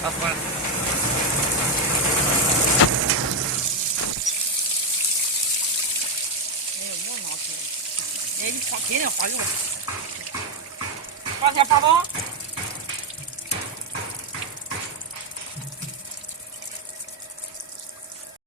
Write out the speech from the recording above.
That's fine. 얘 걔네가 빨리 와. 빠져 빠져.